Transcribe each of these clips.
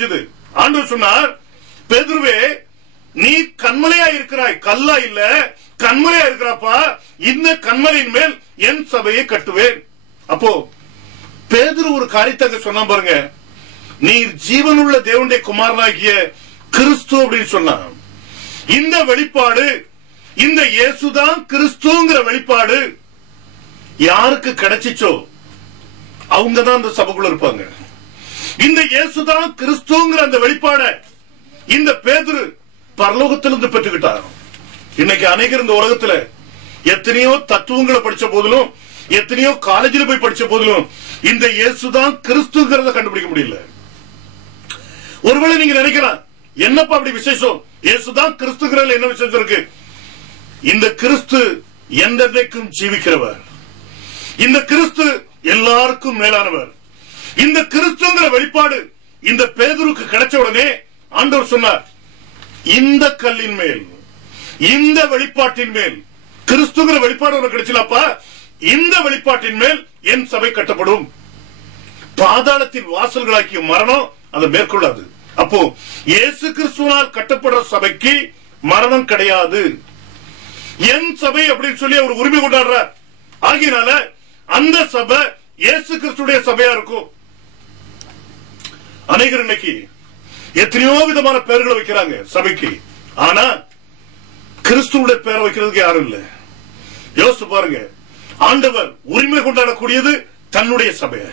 கிடைச்சது. ஆண்டவர் சொன்னார், பேதுருவே நீ கண்மலையா இருக்கிறாய், கல்லா இல்ல, கண்மலையா இருக்கிறாப்பா. இந்த கண்மலையின் மேல் என் சபையை கட்டுவேன். அப்போ பேதுரு ஒரு காரியத்தை சொன்னா பாருங்க, நீர் ஜீவனுள்ள தேவனுடைய குமாரனாகிய கிறிஸ்து அப்படின்னு சொன்னான். இந்த வெளிப்பாடு, இந்த இயேசுதான் கிறிஸ்துங்கிற வெளிப்பாடு யாருக்கு கிடைச்சிச்சோ அவங்கதான் அந்த சபைக்குள்ள இருப்பாங்க. இந்த இயேசுதான் கிறிஸ்துங்கிற அந்த வெளிப்பாட இந்த பேதுரு பரலோகத்திலிருந்து பெற்றுக்கிட்டார். இன்னைக்கு அநேகர் இந்த உலகத்துல எத்தனையோ தத்துவங்களை படிச்ச போதிலும், எத்தனையோ காலேஜில் போய் படிச்ச போதிலும் இந்த இயேசுதான் கிறிஸ்துங்கிறத கண்டுபிடிக்க முடியல. ஒருவேளை நீங்க நினைக்கலாம், என்னப்பா அப்படி விசேஷம், இயேசுதான் கிறிஸ்துங்கிறதுல என்ன விசேஷம் இருக்கு? இந்த கிறிஸ்து என்றைக்கும் ஜீவிக்கிறவர், இந்த கிறிஸ்து எல்லாருக்கும் மேலானவர். இந்த கிறிஸ்துங்கிற வெளிப்பாடு இந்த பேதுருக்கு கிடைச்ச உடனே ஆண்டவர் சொன்னார், இந்த கல்லின் மேல், இந்த வெளிப்பாட்டின் மேல், கிறிஸ்துங்கிற வெளிப்பாடு உனக்கு கிடைச்சலப்பா, இந்த வெளிப்பாட்டின் மேல் என் சபை கட்டப்படும். பாதாளத்தின் வாசல்களாக்கிய மரணம் அதை மேற்கொள்ளாது. அப்போ இயேசு கிறிஸ்துவால் கட்டப்படுற சபைக்கு மரணம் கிடையாது. என் சபை அப்படின்னு சொல்லி அவர் உரிமை கொண்டாடுறார். ஆகினால அந்த சபை இயேசு கிறிஸ்துடைய சபையா இருக்கும். அநேகர் இன்னைக்கு எத்தனையோ விதமான பெயர்களை வைக்கிறாங்க சபைக்கு, ஆனா கிறிஸ்துவுடைய பெயரை வைக்கிறதுக்கு யாரும் இல்ல. யோசிச்சு பாருங்க, ஆண்டவர் உரிமை கொண்டாடக்கூடியது தன்னுடைய சபையை.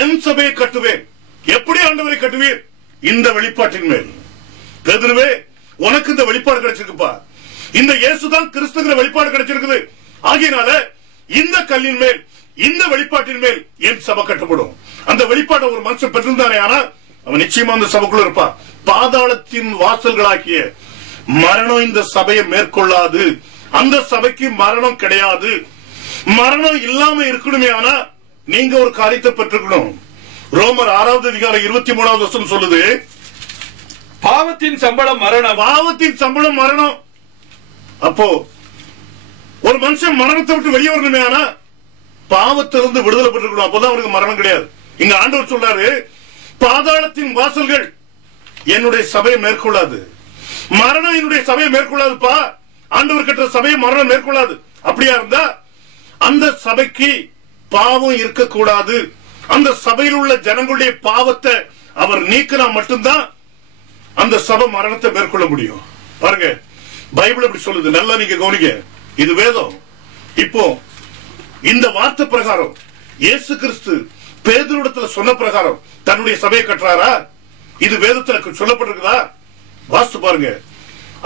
என் சபையை கட்டுவேன். எப்படி ஆண்டவரை கட்டுவீர்? இந்த வெளிப்பாட்டின் மேல். பேதுருவே உனக்கு இந்த வெளிப்பாடு கிடைச்சிருக்குப்பா, இந்த இயேசுதான் கிறிஸ்துங்கிற வெளிப்பாடு கிடைச்சிருக்குது. ஆகியனால இந்த கல்லின் மேல், இந்த வெளிப்பாட்டின் மேல் என் சபை கட்டப்படும். அந்த வெளிப்பாட்டை ஒரு மனுஷன் பெற்றிருந்தானே, ஆனா அவன் நிச்சயமா அந்த சபைக்குள்ள இருப்பான். பாதாளத்தின் வாசல்களாக்கிய மரணம் இந்த சபையை மேற்கொள்ளாது. அந்த சபைக்கு மரணம் கிடையாது. மரணம் இல்லாம இருக்கணுமே, ஆனா நீங்க ஒரு காரியத்தை பெற்றுக்கணும். ரோமர் 6வது அதிகாரம் 23வது வசனம் சொல்லுது, பாவத்தின் சம்பளம் மரணம். பாவத்தின் சம்பளம் மரணம். அப்போ ஒரு மனுஷன் மரணத்தை விட்டு வெளியே வரணுமே, ஆனா பாவத்திலிருந்து விடுதலை பெற்றுக்கணும். அப்போதான் அவனுக்கு மரணம் கிடையாது. இங்க ஆண்டவர் சொல்றாரு, பாதாளத்தின் வாசல்கள் என்னுடைய சபையை மேற்கொள்ளாது. மரணம் என்னுடைய சபையை மேற்கொள்ளாதுப்பா. ஆண்டவர் கட்டுற சபையை மரணம் மேற்கொள்ளாது. அப்படியா இருந்தா அந்த சபைக்கு பாவம் இருக்கக்கூடாது. அந்த சபையில் உள்ள ஜனங்களுடைய பாவத்தை அவர் நீக்கினா மட்டும்தான் அந்த சபை மரணத்தை மேற்கொள்ள முடியும். பாருங்க, பைபிள் எப்படி சொல்லுது, நல்லா நீங்க கவனிங்க. இது வேதம். இப்போ இந்த வார்த்தை பிரகாரம் இயேசு கிறிஸ்து பேதுருவிடத்துல சொன்ன பிரகாரம் தன்னுடைய சபையை கட்டுறாரா? இது வேதத்துல சொல்லப்பட்டிருக்குதா? வாசித்து பாருங்க.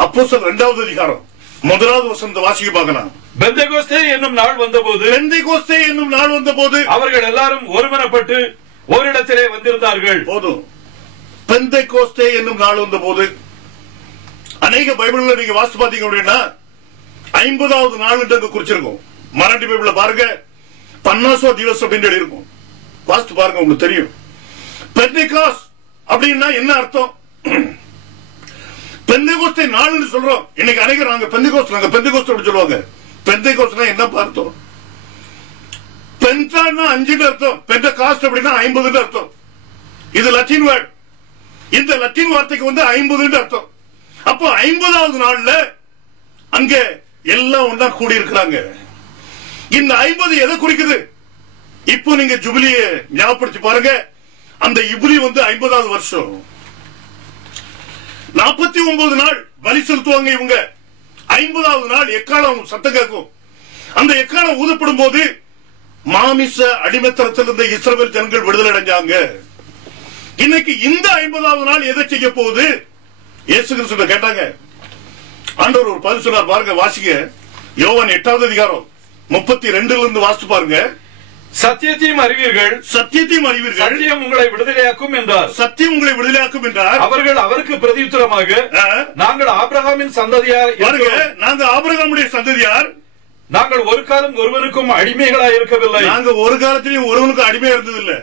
அப்போஸ்தலர் 2வது அதிகாரம் 1வது வசனத்தை வாசிக்க பார்க்கலாம். பெந்தெகோஸ்தே என்னும் நாள் வந்தபோது, பெந்தெகோஸ்தே என்னும் நாள் வந்தபோது அவர்கள் எல்லாரும் ஒருமனப்பட்டு ஓரிடத்திலே வந்திருந்தார்கள். போதும். பெந்தெகோஸ்தே என்னும் நாள் வந்தபோது அநேக பைபிள்ல நீங்க வாசித்து பாத்தீங்க அப்படின்னா 50வது நாள் என்று குறிச்சிருக்கும். மராட்டி பைபிள்ல பாருங்க, 50 திவஸ் அப்படின்னு இருக்கும். வாசித்து பாருங்க, உங்களுக்கு தெரியும். பெந்தெகாஸ் அப்படின்னா என்ன அர்த்தம்? பெந்தெகோஸ்தே நாள்னு சொல்றோம். இன்னைக்கு அநேகர் நாங்க பெந்தெகோஸ்ட் அப்படி சொல்லுவாங்க. பெந்தெகோஸ்ட்னா என்ன அர்த்தம்? பென்டான்னா 5 அர்த்தம், பெந்தகாஸ்ட் அப்படின்னா 50 அர்த்தம். இது லத்தீன் வேர்ட். இந்த லத்தீன் வார்த்தைக்கு 50 அர்த்தம். அப்போ 50வது நாள்ல அங்க எல்லாம் ஒன்னா கூடி இருக்கிறாங்க. இந்த 50 எதை குறிக்குது? இப்போ நீங்க ஜூபிலியை ஞாபகப்படுத்தி பாருங்க. அந்த யுபிலி 50வது வருஷம். 49 நாள் பலி செலுத்துவாங்க இவங்க. 50வது நாள் எக்காலம் சத்தம் கேட்கும். அந்த எக்காலம் ஊதப்படும் போது மாமிச அடிமைத்தனத்தில் இருந்த இஸ்ரவேல் ஜனங்கள் விடுதலை அடைஞ்சாங்க. இன்னைக்கு இந்த 50வது நாள் எதை செய்ய போகுது? இயேசு கிறிஸ்து கேட்டாங்க. ஆண்டவர் ஒரு பதில் சொன்னார் பாருங்க, வாசிங்க. யோவான் 8வது அதிகாரம் 32 இருந்து வாசித்து பாருங்க. சத்தியத்தையும் அறிவீர்கள், சத்தியத்தையும் அறிவீர்கள், சத்தியம் உங்களை விடுதலையாக்கும் என்றார். சத்தியம் உங்களை விடுதலையாக்கும் என்றார். அவர்கள் அவருக்கு பிரதியுத்தரமாக, நாங்கள் ஆபிரகாமின் சந்ததியார். நாங்கள் ஆபிரகாமுடைய சந்ததியார். நாங்கள் ஒரு காலம் ஒருவருக்கும் அடிமைகளாக இருக்கவில்லை. நாங்கள் ஒரு காலத்திலும் ஒருவனுக்கும் அடிமையா இருந்ததில்லை.